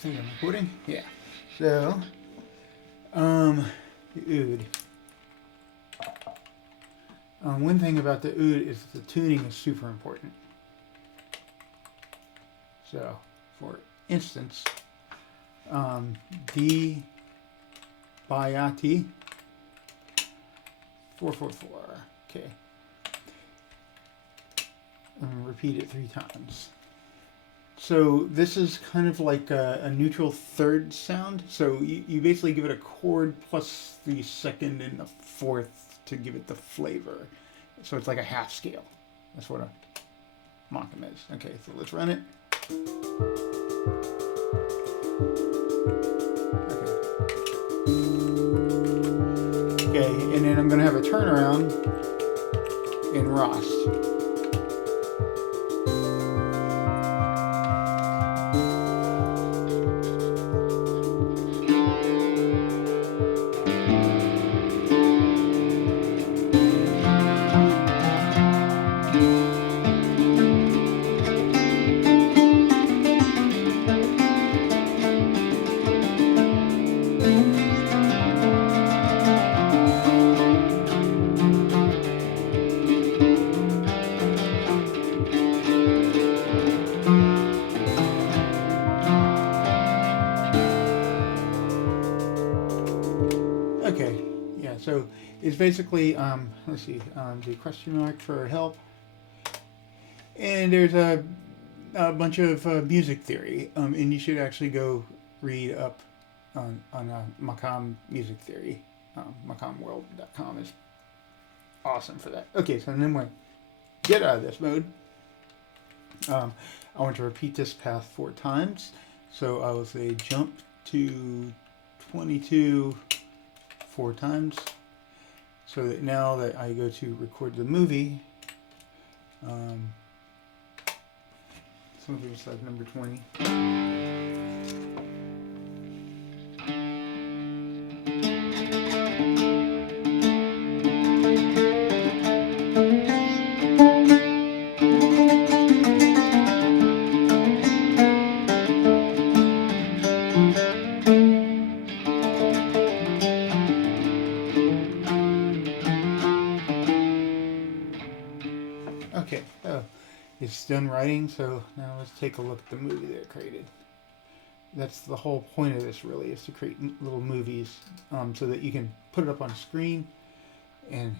think I'm recording. Yeah. So, the oud. One thing about the oud is the tuning is super important. So, for instance, D Bayati 444. Okay. Repeat it 3 times. So this is kind of like a neutral third sound. So you basically give it a chord plus the second and the fourth to give it the flavor. So it's like a half scale. That's what a maqam is. Okay, so let's run it. Okay, and then I'm going to have a turnaround in Rost. Okay, yeah, so it's basically, let's see, the question mark for help. And there's a bunch of music theory, and you should actually go read up on maqam music theory. Maqamworld.com is awesome for that. Okay, so then when I get out of this mode, I want to repeat this path 4 times. So I will say jump to 22 4 times. So that now that I go to record the movie, something like number 20. Okay, so it's done writing, so now let's take a look at the movie that it created. That's the whole point of this, really, is to create little movies so that you can put it up on screen. And,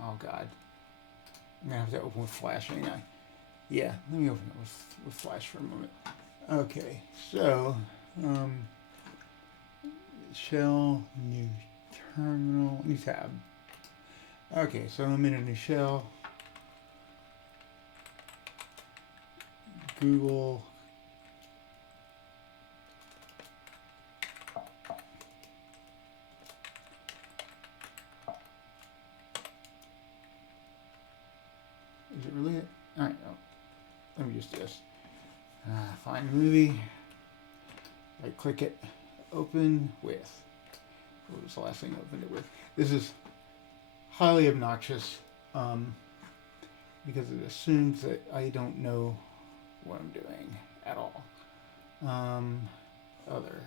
oh god, I'm going to have to open with Flash, ain't I? Yeah, let me open it with Flash for a moment. Okay, so, shell, new terminal, new tab. Okay, so I'm in a new shell. Google. Is it really it? Alright, let me just do this. Find movie. Right click it. Open with. What was the last thing I opened it with? This is highly obnoxious because it assumes that I don't know what I'm doing at all. Other.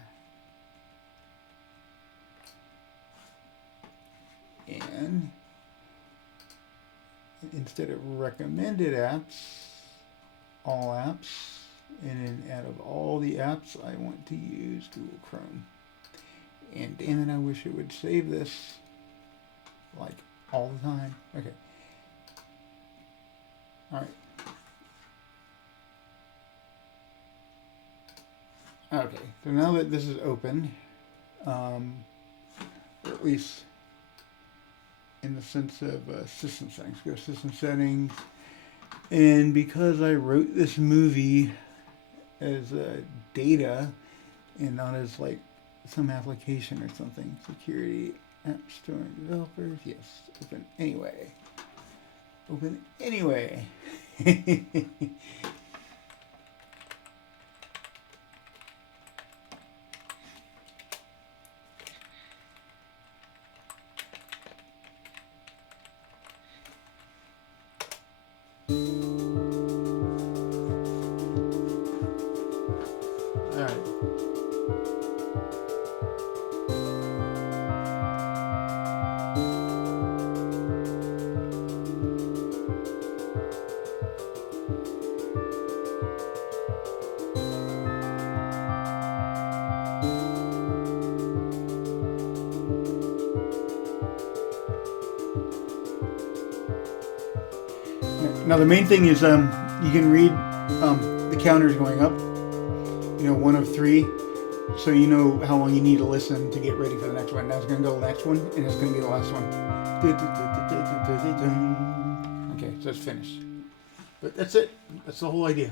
And instead of recommended apps, all apps, and then out of all the apps, I want to use Google Chrome. And damn it, I wish it would save this like all the time. Okay. Alright. Okay, so now that this is open, or at least in the sense of system settings, go system settings, and because I wrote this movie as data and not as like some application or something, security, app store, and developers, yes, open anyway. Open anyway. Alright. Now the main thing is you can read the counters going up. You know, 1 of 3, so you know how long you need to listen to get ready for the next one. Now it's going to go to the next one, and it's going to be the last one. Okay, so it's finished. But that's it. That's the whole idea.